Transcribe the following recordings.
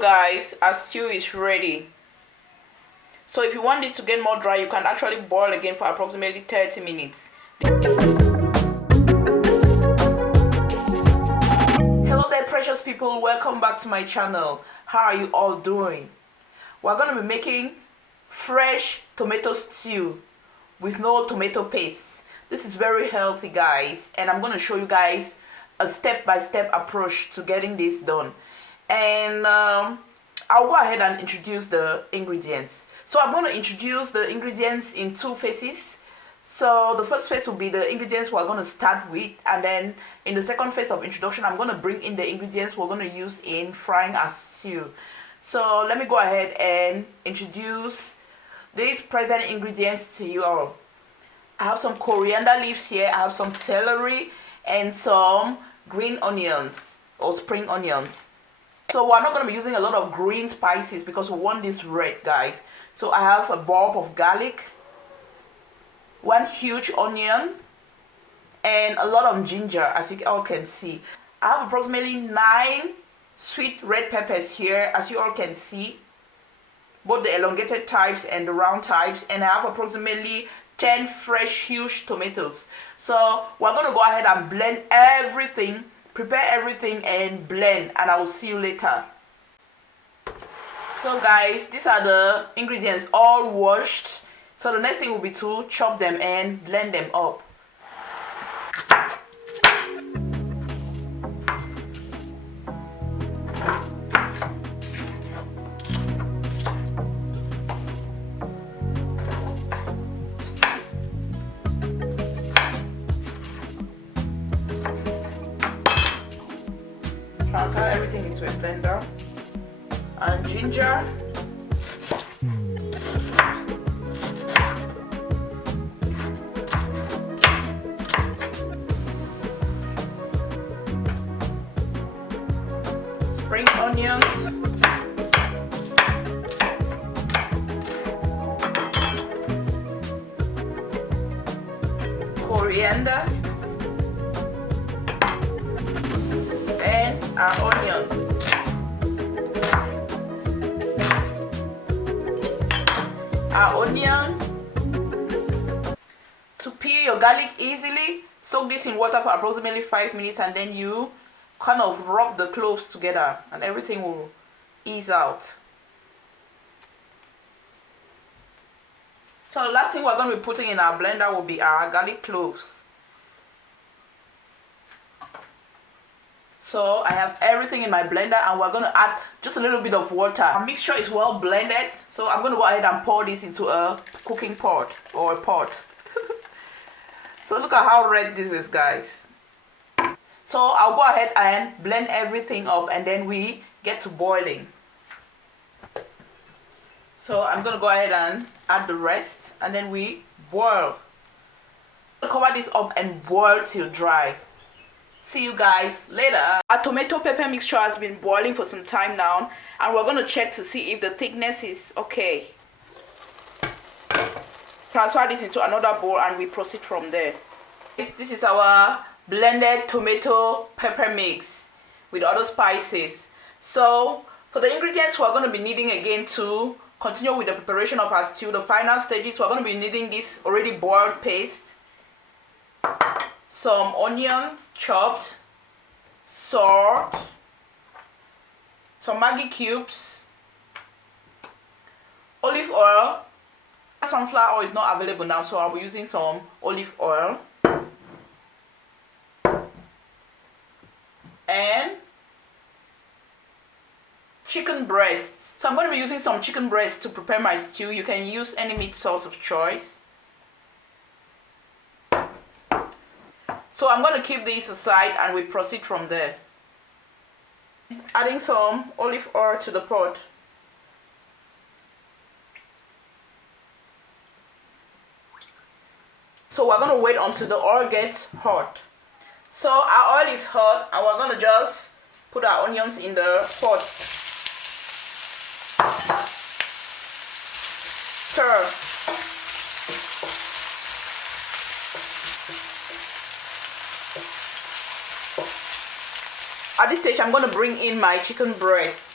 Guys, our stew is ready. So if you want this to get more dry, you can actually boil again for approximately 30 minutes. Hello there, precious people. Welcome back to my channel. How are you all doing? We're going to be making fresh tomato stew with no tomato paste. This is very healthy, guys, and I'm going to show you guys a step-by-step approach to getting this done. And I'll go ahead and introduce the ingredients. So I'm going to introduce the ingredients in two phases. So the first phase will be the ingredients we're going to start with, and then in the second phase of introduction, I'm going to bring in the ingredients we're going to use in frying our stew. So let me go ahead and introduce these present ingredients to you all. I have some coriander leaves here, I have some celery, and some green onions or spring onions. So we're not going to be using a lot of green spices because we want this red, guys. So I have a bulb of garlic, one huge onion, and a lot of ginger, as you all can see. I have approximately 9 sweet red peppers here, as you all can see, both the elongated types and the round types, and I have approximately 10 fresh huge tomatoes. So we're going to go ahead and blend everything, prepare everything and blend, and I will see you later. So guys, these are the ingredients all washed. So the next thing will be to chop them and blend them up. Transfer everything into a blender, and ginger, spring onions, coriander, and our onion. Our onion. To peel your garlic easily, soak this in water for approximately 5 minutes, and then you kind of rub the cloves together and everything will ease out. So the last thing we're going to be putting in our blender will be our garlic cloves. So I have everything in my blender, and we're going to add just a little bit of water. Our mixture is well blended, so I'm going to go ahead and pour this into a cooking pot or a pot. So look at how red this is, guys. So I'll go ahead and blend everything up, and then we get to boiling. So I'm going to go ahead and add the rest, and then we boil. Cover this up and boil till dry. See you guys later. Our tomato pepper mixture has been boiling for some time now, and we're going to check to see if the thickness is okay. Transfer this into another bowl and we proceed from there. This is our blended tomato pepper mix with other spices. So for the ingredients we're going to be needing again to continue with the preparation of our stew, the final stages, we're going to be needing this already boiled paste, some onions chopped, salt, some Maggi cubes, olive oil. Sunflower oil is not available now, so I'll be using some olive oil, and chicken breasts. So I'm going to be using some chicken breasts to prepare my stew. You can use any meat sauce of choice. So I'm going to keep these aside and we proceed from there. Adding some olive oil to the pot. So we're going to wait until the oil gets hot. So our oil is hot, and we're going to just put our onions in the pot. Stir. At this stage, I'm going to bring in my chicken breast.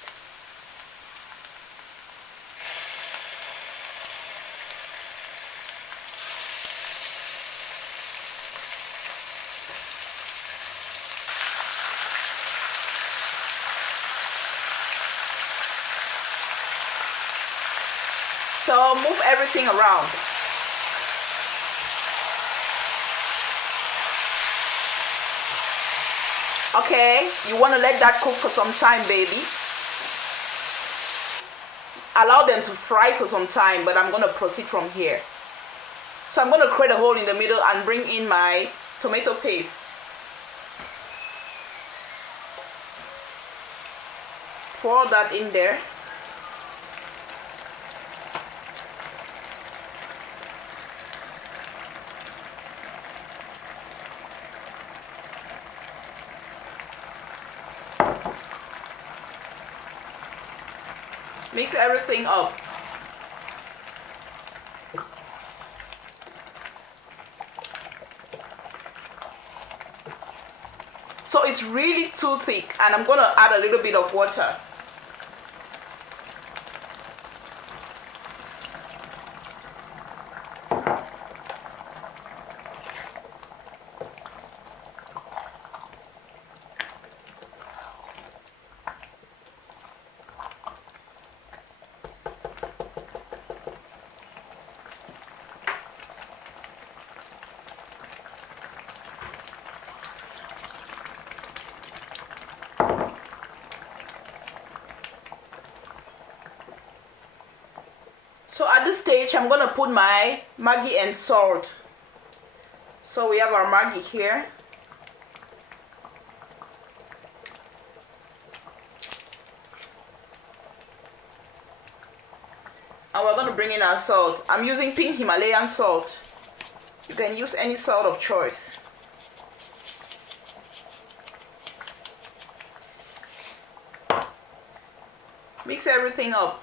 So move everything around. Okay, you want to let that cook for some time, baby. Allow them to fry for some time, but I'm going to proceed from here. So I'm going to create a hole in the middle and bring in my tomato paste. Pour that in there. Mix everything up. So it's really too thick, and I'm going to add a little bit of water. So at this stage, I'm going to put my Maggi and salt. So we have our Maggi here. And we're going to bring in our salt. I'm using pink Himalayan salt. You can use any salt of choice. Mix everything up.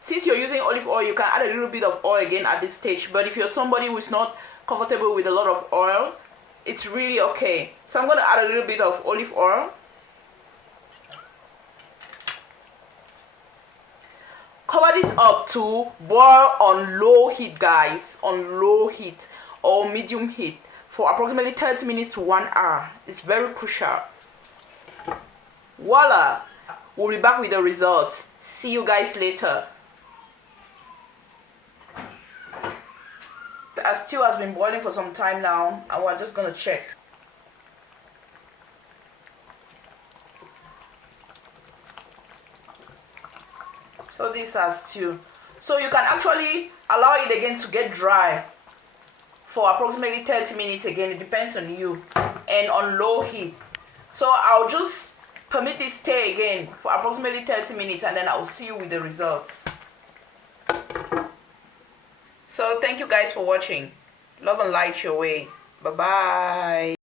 Since you're using olive oil, you can add a little bit of oil again at this stage. But if you're somebody who's not comfortable with a lot of oil, it's really okay. So I'm going to add a little bit of olive oil. Cover this up to boil on low heat, guys. On low heat or medium heat for approximately 30 minutes to 1 hour. It's very crucial. Voila! We'll be back with the results. See you guys later. The stew has been boiling for some time now, and we're just going to check. So this is stew. So you can actually allow it again to get dry for approximately 30 minutes again. It depends on you, and on low heat. So I'll just permit this stay again for approximately 30 minutes, and then I'll see you with the results. So thank you guys for watching. Love and light your way. Bye bye.